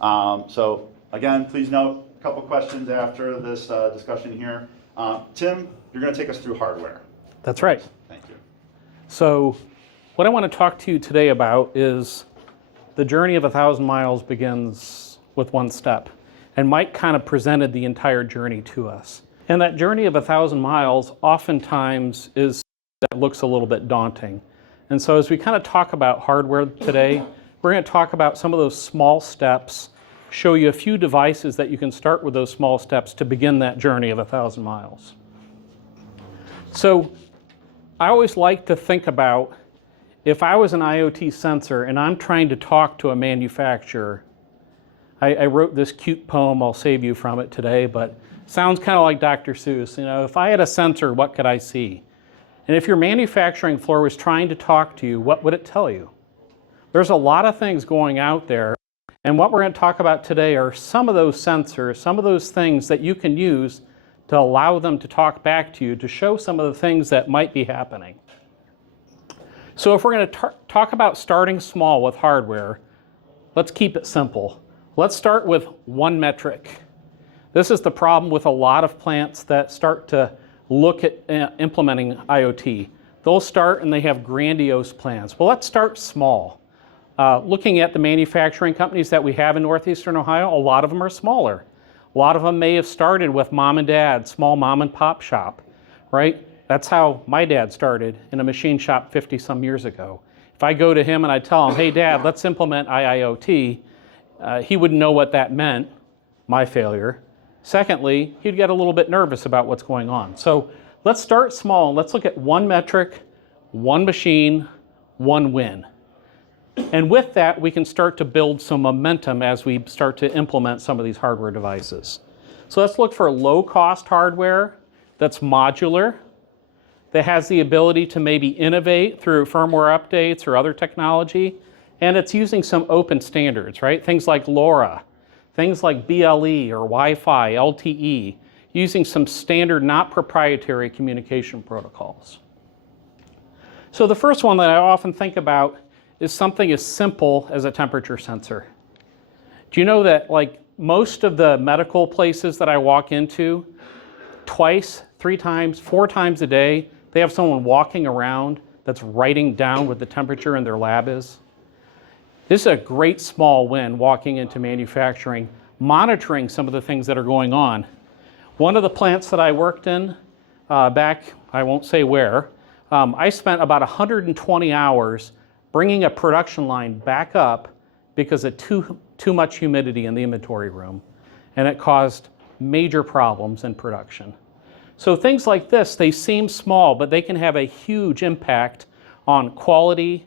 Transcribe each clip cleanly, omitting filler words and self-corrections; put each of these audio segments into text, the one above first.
So again, please note a couple questions after this discussion here. Tim, you're going to take us through hardware. That's right. Thank you. So what I want to talk to you today about is the journey of 1,000 miles begins with one step. And Mike kind of presented the entire journey to us. And that journey of 1,000 miles oftentimes that looks a little bit daunting. And so as we kind of talk about hardware today, we're going to talk about some of those small steps, show you a few devices that you can start with those small steps to begin that journey of 1,000 miles. So I always like to think about if I was an IoT sensor and I'm trying to talk to a manufacturer. I wrote this cute poem, I'll save you from it today, but sounds kind of like Dr. Seuss. You know, if I had a sensor, what could I see? And if your manufacturing floor was trying to talk to you, what would it tell you? There's a lot of things going out there, and what we're going to talk about today are some of those sensors, some of those things that you can use to allow them to talk back to you, to show some of the things that might be happening. So if we're going to talk about starting small with hardware, let's keep it simple. Let's start with one metric. This is the problem with a lot of plants that start to look at implementing IoT. They'll start and they have grandiose plans. Well, let's start small. Looking at the manufacturing companies that we have in Northeastern Ohio, a lot of them are smaller. A lot of them may have started with mom and dad, small mom and pop shop, right? That's how my dad started in a machine shop 50 some years ago. If I go to him and I tell him, hey dad, let's implement IIoT, he wouldn't know what that meant, my failure. Secondly, he'd get a little bit nervous about what's going on. So let's start small. Let's look at one metric, one machine, one win. And with that, we can start to build some momentum as we start to implement some of these hardware devices. So let's look for low-cost hardware that's modular, that has the ability to maybe innovate through firmware updates or other technology, and it's using some open standards, right? Things like LoRa, things like BLE or Wi-Fi, LTE, using some standard, not proprietary communication protocols. So the first one that I often think about is something as simple as a temperature sensor. Do you know that like most of the medical places that I walk into, twice, 3 times, 4 times a day, they have someone walking around that's writing down what the temperature in their lab is? This is a great small win walking into manufacturing, monitoring some of the things that are going on. One of the plants that I worked in back, I won't say where, I spent about 120 hours bringing a production line back up because of too much humidity in the inventory room, and it caused major problems in production. So things like this, they seem small, but they can have a huge impact on quality.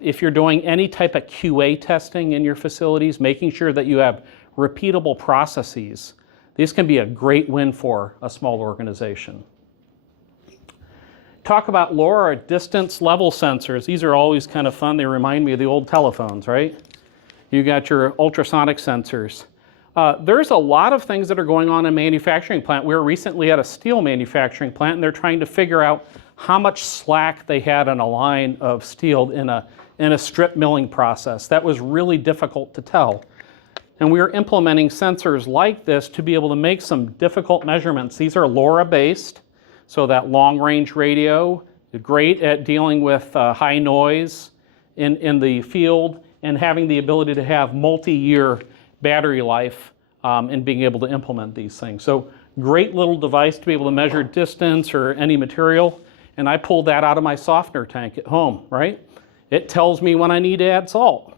If you're doing any type of QA testing in your facilities, making sure that you have repeatable processes, these can be a great win for a small organization. Talk about LoRa, distance level sensors. These are always kind of fun. They remind me of the old telephones, right? You got your ultrasonic sensors. There's a lot of things that are going on in manufacturing plant. We were recently at a steel manufacturing plant, and they're trying to figure out how much slack they had on a line of steel in a strip milling process. That was really difficult to tell. And we are implementing sensors like this to be able to make some difficult measurements. These are LoRa based, so that long range radio is great at dealing with high noise in the field and having the ability to have multi-year battery life and being able to implement these things. So great little device to be able to measure distance or any material. And I pull that out of my softener tank at home, right? It tells me when I need to add salt.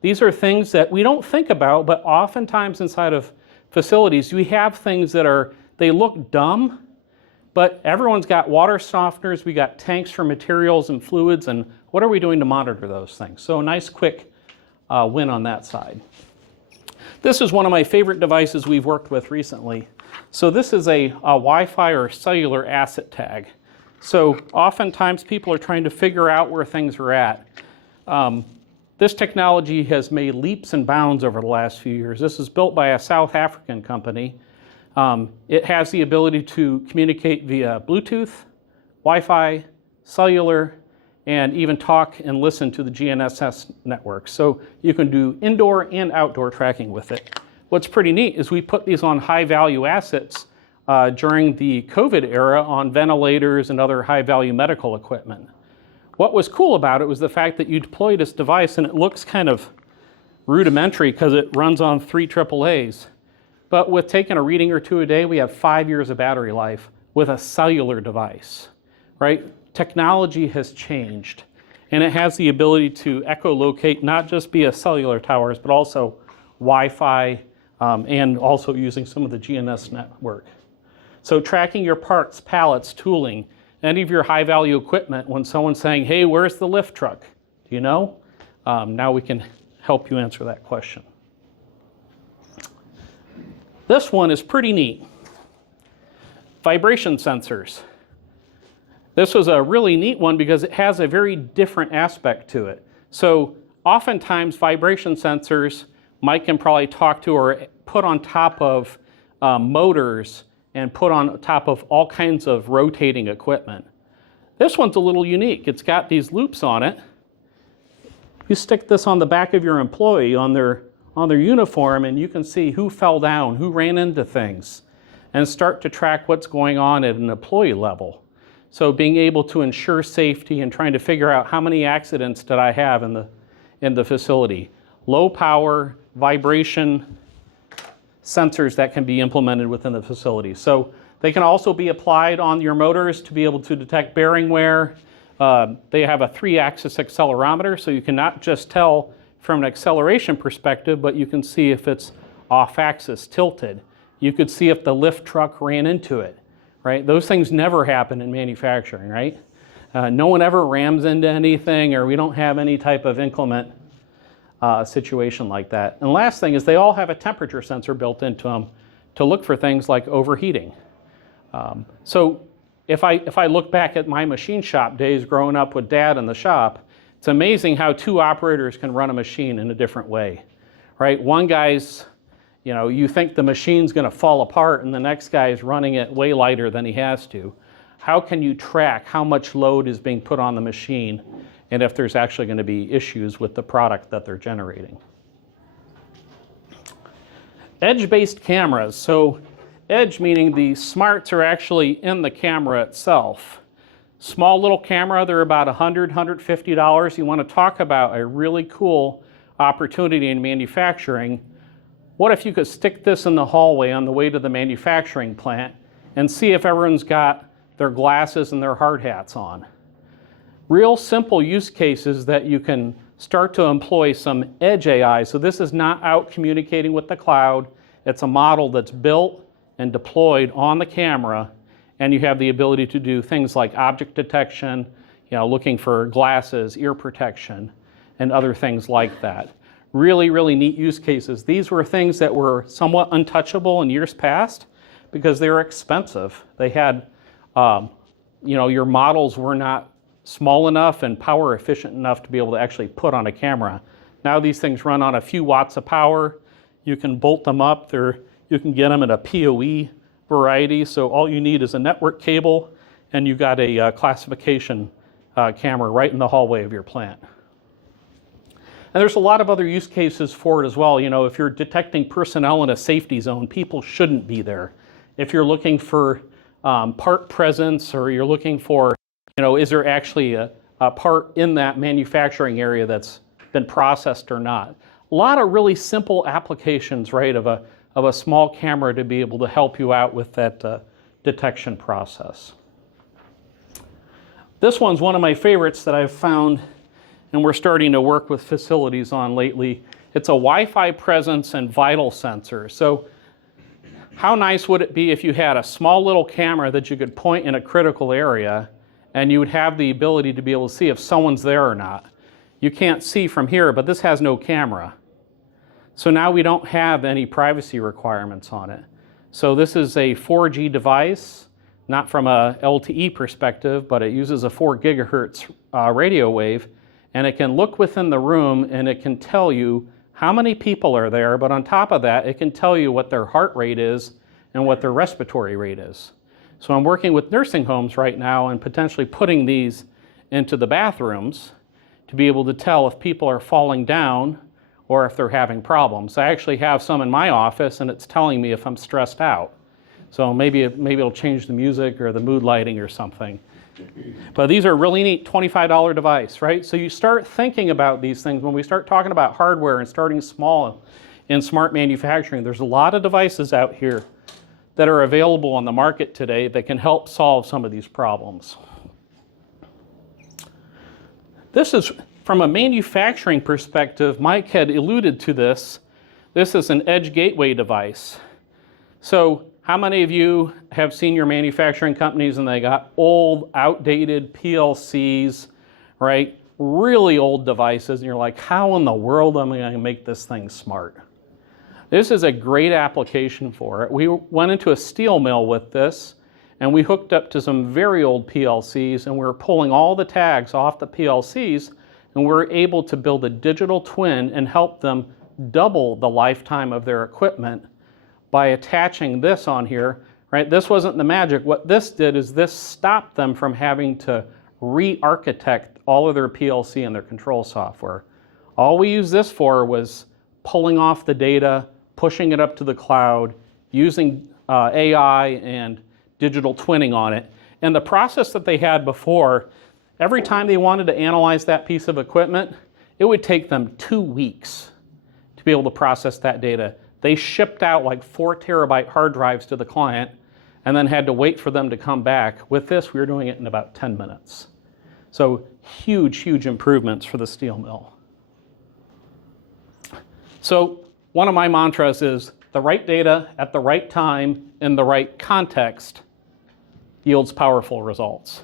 These are things that we don't think about, but oftentimes inside of facilities, we have things that they look dumb, but everyone's got water softeners, we got tanks for materials and fluids, and what are we doing to monitor those things? So a nice quick win on that side. This is one of my favorite devices we've worked with recently. So this is a Wi-Fi or cellular asset tag. So oftentimes people are trying to figure out where things are at. This technology has made leaps and bounds over the last few years. This is built by a South African company. It has the ability to communicate via Bluetooth, Wi-Fi, cellular, and even talk and listen to the GNSS network. So you can do indoor and outdoor tracking with it. What's pretty neat is we put these on high value assets during the COVID era on ventilators and other high value medical equipment. What was cool about it was the fact that you deploy this device and it looks kind of rudimentary because it runs on 3 AAAs. But with taking a reading or two a day, we have 5 years of battery life with a cellular device, right? Technology has changed, and it has the ability to echolocate not just via cellular towers, but also Wi-Fi and also using some of the GNSS network. So tracking your parts, pallets, tooling, any of your high-value equipment, when someone's saying, hey, where's the lift truck? Do you know? Now we can help you answer that question. This one is pretty neat. Vibration sensors. This was a really neat one because it has a very different aspect to it. So oftentimes vibration sensors Mike can probably talk to or put on top of motors and put on top of all kinds of rotating equipment. This one's a little unique. It's got these loops on it. You stick this on the back of your employee on their uniform, and you can see who fell down, who ran into things, and start to track what's going on at an employee level. So being able to ensure safety and trying to figure out how many accidents did I have in the facility. Low power, vibration sensors that can be implemented within the facility. So they can also be applied on your motors to be able to detect bearing wear. They have a 3-axis accelerometer, so you can not just tell from an acceleration perspective, but you can see if it's off-axis, tilted. You could see if the lift truck ran into it, right? Those things never happen in manufacturing, right? No one ever rams into anything, or we don't have any type of inclement situation like that. And the last thing is they all have a temperature sensor built into them to look for things like overheating. So if I look back at my machine shop days growing up with Dad in the shop, it's amazing how 2 operators can run a machine in a different way, right? One guy's, you think the machine's going to fall apart, and the next guy is running it way lighter than he has to. How can you track how much load is being put on the machine and if there's actually going to be issues with the product that they're generating? Edge-based cameras. So edge meaning the smarts are actually in the camera itself. Small little camera, they're about $100, $150. You want to talk about a really cool opportunity in manufacturing. What if you could stick this in the hallway on the way to the manufacturing plant and see if everyone's got their glasses and their hard hats on? Real simple use cases that you can start to employ some edge AI. So this is not out communicating with the cloud. It's a model that's built and deployed on the camera, and you have the ability to do things like object detection, looking for glasses, ear protection, and other things like that. Really, really neat use cases. These were things that were somewhat untouchable in years past because they were expensive. They had, your models were not small enough and power efficient enough to be able to actually put on a camera. Now these things run on a few watts of power. You can bolt them up. You can get them in a PoE variety, so all you need is a network cable, and you got a classification camera right in the hallway of your plant. And there's a lot of other use cases for it as well. If you're detecting personnel in a safety zone, people shouldn't be there. If you're looking for part presence, or you're looking for, is there actually a part in that manufacturing area that's been processed or not? A lot of really simple applications, right, of a small camera to be able to help you out with that detection process. This one's one of my favorites that I've found, and we're starting to work with facilities on lately. It's a Wi-Fi presence and vital sensor. So how nice would it be if you had a small little camera that you could point in a critical area, and you would have the ability to be able to see if someone's there or not. You can't see from here, but this has no camera. So now we don't have any privacy requirements on it. So this is a 4G device, not from a LTE perspective, but it uses a 4 gigahertz radio wave, and it can look within the room and it can tell you how many people are there, but on top of that, it can tell you what their heart rate is and what their respiratory rate is. So I'm working with nursing homes right now and potentially putting these into the bathrooms to be able to tell if people are falling down or if they're having problems. I actually have some in my office, and it's telling me if I'm stressed out. So maybe it'll change the music or the mood lighting or something. But these are really neat $25 device, right? So you start thinking about these things. When we start talking about hardware and starting small in smart manufacturing, there's a lot of devices out here that are available on the market today that can help solve some of these problems. This is, from a manufacturing perspective, Mike had alluded to this. This is an edge gateway device. So how many of you have seen your manufacturing companies and they got old, outdated PLCs, right? Really old devices, and you're like, how in the world am I going to make this thing smart? This is a great application for it. We went into a steel mill with this, and we hooked up to some very old PLCs, and we were pulling all the tags off the PLCs, and we were able to build a digital twin and help them double the lifetime of their equipment by attaching this on here, right? This wasn't the magic. What this did is this stopped them from having to re-architect all of their PLC and their control software. All we used this for was pulling off the data, pushing it up to the cloud, using AI and digital twinning on it. And the process that they had before, every time they wanted to analyze that piece of equipment, it would take them 2 weeks to be able to process that data. They shipped out like 4 terabyte hard drives to the client and then had to wait for them to come back. With this, we were doing it in about 10 minutes. So huge, huge improvements for the steel mill. So one of my mantras is the right data at the right time in the right context yields powerful results.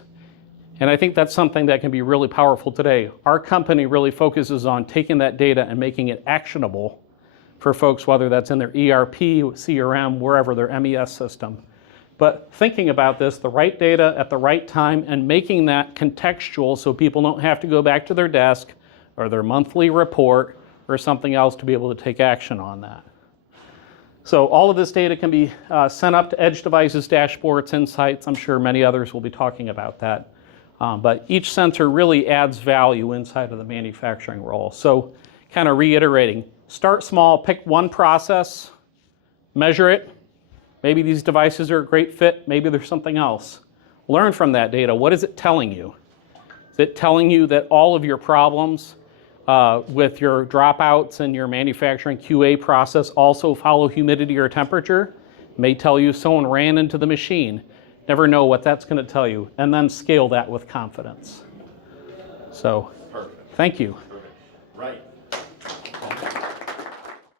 And I think that's something that can be really powerful today. Our company really focuses on taking that data and making it actionable for folks, whether that's in their ERP, CRM, wherever, their MES system. But thinking about this, the right data at the right time, and making that contextual so people don't have to go back to their desk or their monthly report or something else to be able to take action on that. So all of this data can be sent up to edge devices, dashboards, insights. I'm sure many others will be talking about that. But each sensor really adds value inside of the manufacturing role. So kind of reiterating, start small, pick one process, measure it. Maybe these devices are a great fit, maybe there's something else. Learn from that data. What is it telling you? Is it telling you that all of your problems with your dropouts and your manufacturing QA process also follow humidity or temperature? It may tell you someone ran into the machine. Never know what that's going to tell you. And then scale that with confidence. So, Perfect. Thank you.